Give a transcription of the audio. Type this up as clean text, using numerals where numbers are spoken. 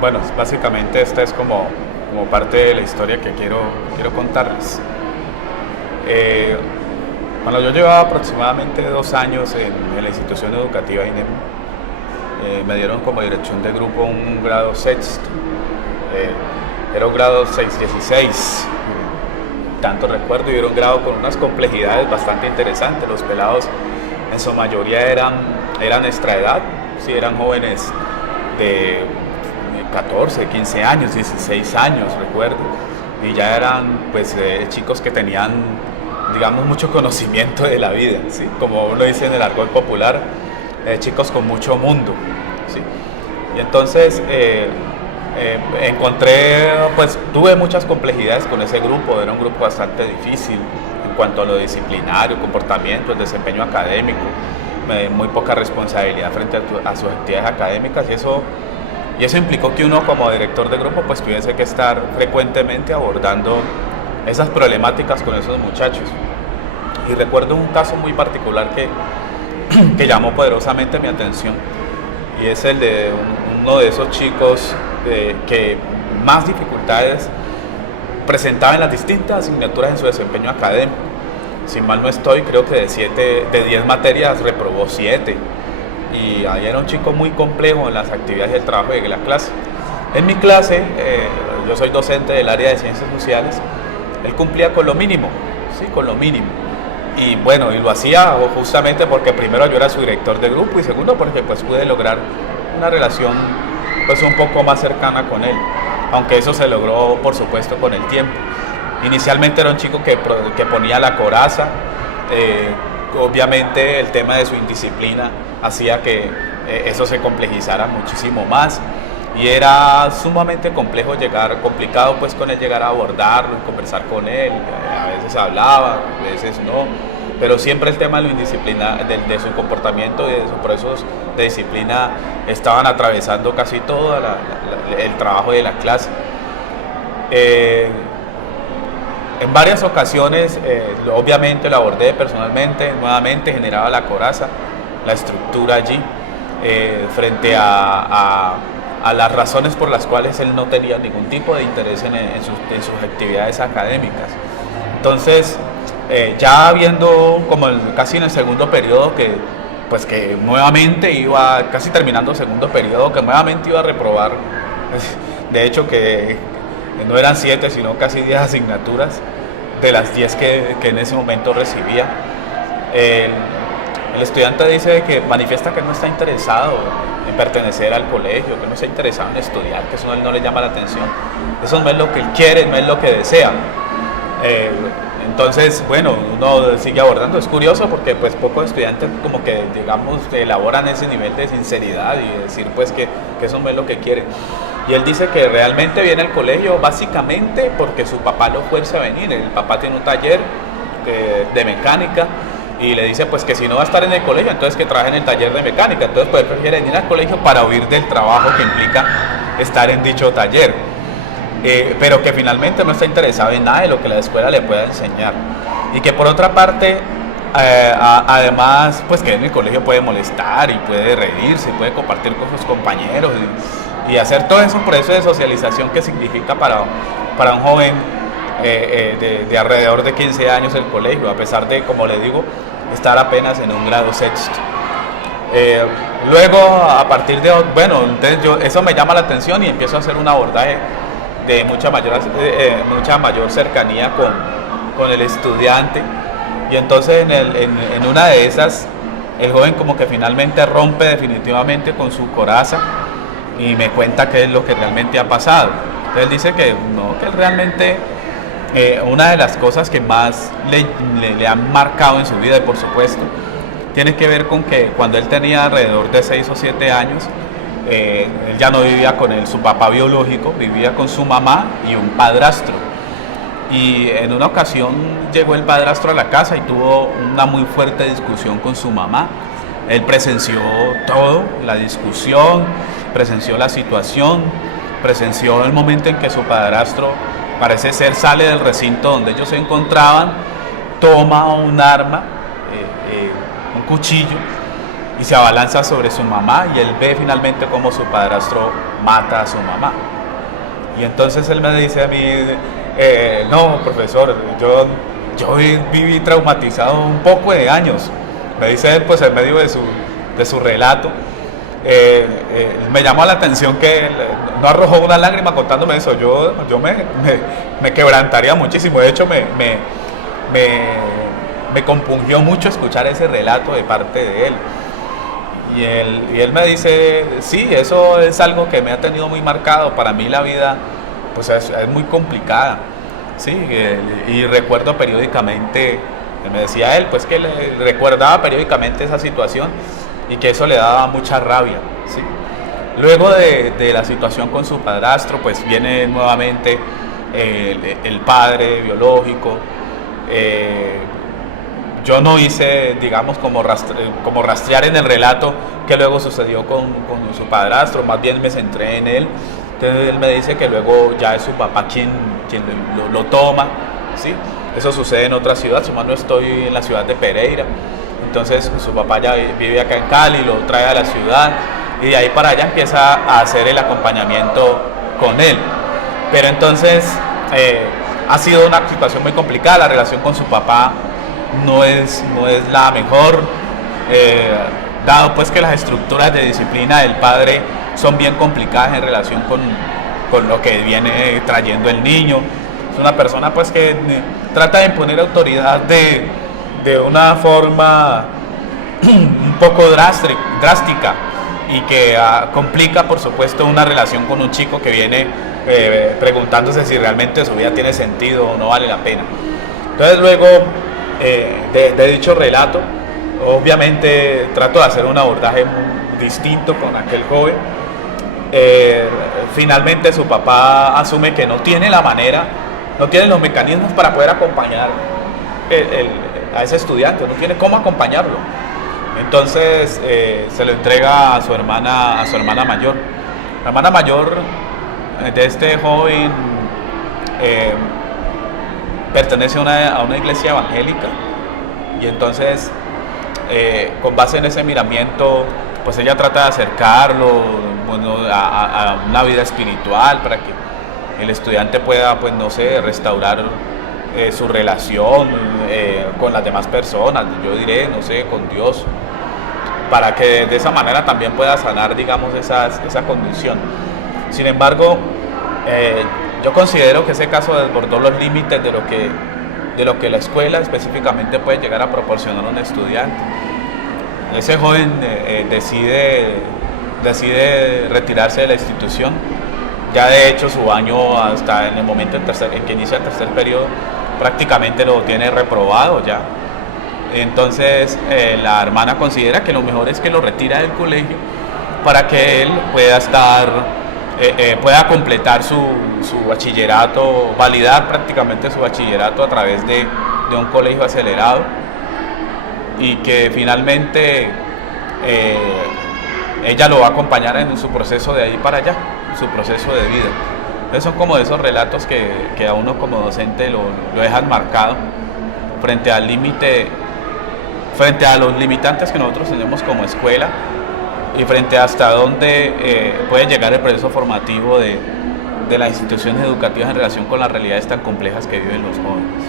Bueno, básicamente esta es como parte de la historia que quiero contarles. Eh, Cuando yo llevaba aproximadamente 2 años en la institución educativa INEM, me dieron como dirección de grupo un grado sexto. Era un grado 616, tanto recuerdo, y era un grado con unas complejidades bastante interesantes. Los pelados en su mayoría eran extra edad, sí, eran jóvenes de 14, 15 años, 16 años, recuerdo, y ya eran pues chicos que tenían, digamos, mucho conocimiento de la vida, ¿sí? Como uno dice en el argot popular, chicos con mucho mundo, ¿sí? Y entonces pues tuve muchas complejidades con ese grupo. Era un grupo bastante difícil en cuanto a lo disciplinario, comportamiento, el desempeño académico, muy poca responsabilidad frente a sus actividades académicas, y eso implicó que uno como director de grupo pues tuviese que estar frecuentemente abordando esas problemáticas con esos muchachos. Y recuerdo un caso muy particular que llamó poderosamente mi atención, y es el de uno de esos chicos que más dificultades presentaba en las distintas asignaturas en su desempeño académico. Si mal no estoy, creo que de 10 materias reprobó 7. Y ahí era un chico muy complejo en las actividades del trabajo y de la clase. En mi clase, yo soy docente del área de ciencias sociales, él cumplía con lo mínimo, sí, con lo mínimo. Y bueno, y lo hacía justamente porque primero yo era su director de grupo, y segundo porque pues pude lograr una relación pues un poco más cercana con él, aunque eso se logró por supuesto con el tiempo. Inicialmente era un chico que ponía la coraza. Obviamente el tema de su indisciplina hacía que eso se complejizara muchísimo más, y era sumamente complicado pues con él llegar a abordarlo y conversar con él. A veces hablaba, a veces no, pero siempre el tema de la indisciplina, de su comportamiento y de sus procesos de disciplina estaban atravesando casi todo el trabajo de la clase. En varias ocasiones, obviamente lo abordé personalmente, nuevamente generaba la coraza, la estructura allí, frente a las razones por las cuales él no tenía ningún tipo de interés en sus actividades académicas. Entonces, ya viendo como casi en el segundo periodo que nuevamente iba, casi terminando el segundo periodo, que nuevamente iba a reprobar, de hecho que no eran 7, sino casi 10 asignaturas de las 10 que en ese momento recibía. El estudiante dice que manifiesta que no está interesado en pertenecer al colegio, que no está interesado en estudiar, que eso no le llama la atención, eso no es lo que él quiere, no es lo que desea. Entonces, bueno, uno sigue abordando. Es curioso porque pues pocos estudiantes como que, digamos, elaboran ese nivel de sinceridad y decir pues que eso no es lo que quieren. Y él dice que realmente viene al colegio básicamente porque su papá lo fuerza a venir. El papá tiene un taller de mecánica, y le dice pues que si no va a estar en el colegio, entonces que trabaje en el taller de mecánica. Entonces pues él prefiere venir al colegio para huir del trabajo que implica estar en dicho taller. Pero que finalmente no está interesado en nada de lo que la escuela le pueda enseñar, y que por otra parte además pues que en el colegio puede molestar y puede reírse, puede compartir con sus compañeros y hacer todo eso, un proceso de socialización que significa para un joven de alrededor de 15 años el colegio, a pesar de, como le digo, estar apenas en un grado sexto. Luego, a partir de, bueno, entonces eso me llama la atención y empiezo a hacer un abordaje de mucha mayor cercanía con el estudiante, y entonces en una de esas el joven como que finalmente rompe definitivamente con su coraza y me cuenta qué es lo que realmente ha pasado. Entonces él dice que no, que realmente una de las cosas que más le han marcado en su vida, y por supuesto tiene que ver con que cuando él tenía alrededor de 6 o 7 años, él ya no vivía con su papá biológico, vivía con su mamá y un padrastro. Y en una ocasión llegó el padrastro a la casa y tuvo una muy fuerte discusión con su mamá. Él presenció todo, la discusión, presenció la situación, presenció el momento en que su padrastro, parece ser, sale del recinto donde ellos se encontraban, toma un arma, un cuchillo, y se abalanza sobre su mamá y él ve finalmente cómo su padrastro mata a su mamá. Y entonces él me dice a mí, no, profesor, yo viví traumatizado un poco de años. Me dice él, pues en medio de su relato. Me llamó la atención que él no arrojó una lágrima contándome eso. Yo me quebrantaría muchísimo. De hecho, me compungió mucho escuchar ese relato de parte de él. Y él me dice, sí, eso es algo que me ha tenido muy marcado. Para mí la vida pues es muy complicada, ¿sí? Y recuerdo periódicamente, me decía él, pues que le recordaba periódicamente esa situación y que eso le daba mucha rabia, ¿sí? Luego de la situación con su padrastro, pues viene nuevamente el padre biológico. Yo no hice, digamos, como rastrear en el relato qué luego sucedió con su padrastro, más bien me centré en él. Entonces él me dice que luego ya es su papá quien lo toma, ¿sí? Eso sucede en otra ciudad, si mal no estoy, en la ciudad de Pereira. Entonces su papá ya vive acá en Cali, lo trae a la ciudad y de ahí para allá empieza a hacer el acompañamiento con él. Pero entonces ha sido una situación muy complicada, la relación con su papá no es la mejor, dado pues que las estructuras de disciplina del padre son bien complicadas en relación con lo que viene trayendo el niño. Es una persona pues que trata de imponer autoridad de una forma un poco drástica y que complica por supuesto una relación con un chico que viene preguntándose si realmente su vida tiene sentido o no vale la pena. Entonces luego de dicho relato, obviamente trato de hacer un abordaje muy distinto con aquel joven. Finalmente su papá asume que no tiene la manera, no tiene los mecanismos para poder acompañar a ese estudiante, no tiene cómo acompañarlo. Entonces se lo entrega a su hermana mayor. La hermana mayor de este joven pertenece a una iglesia evangélica y entonces con base en ese miramiento pues ella trata de acercarlo, bueno, a una vida espiritual para que el estudiante pueda, pues no sé, restaurar su relación con las demás personas, yo diré, no sé, con Dios, para que de esa manera también pueda sanar, digamos, esa condición. Sin embargo, yo considero que ese caso desbordó los límites de lo que la escuela específicamente puede llegar a proporcionar a un estudiante. Ese joven decide retirarse de la institución. Ya de hecho su año, hasta en el momento en que inicia el tercer periodo, prácticamente lo tiene reprobado ya. Entonces la hermana considera que lo mejor es que lo retira del colegio para que él pueda completar su bachillerato, validar prácticamente su bachillerato a través de un colegio acelerado, y que finalmente ella lo va a acompañar en su proceso de ahí para allá, su proceso de vida. Entonces son como esos relatos que a uno como docente lo dejan marcado frente al límite, frente a los limitantes que nosotros tenemos como escuela y frente a hasta dónde puede llegar el proceso formativo de las instituciones educativas en relación con las realidades tan complejas que viven los jóvenes.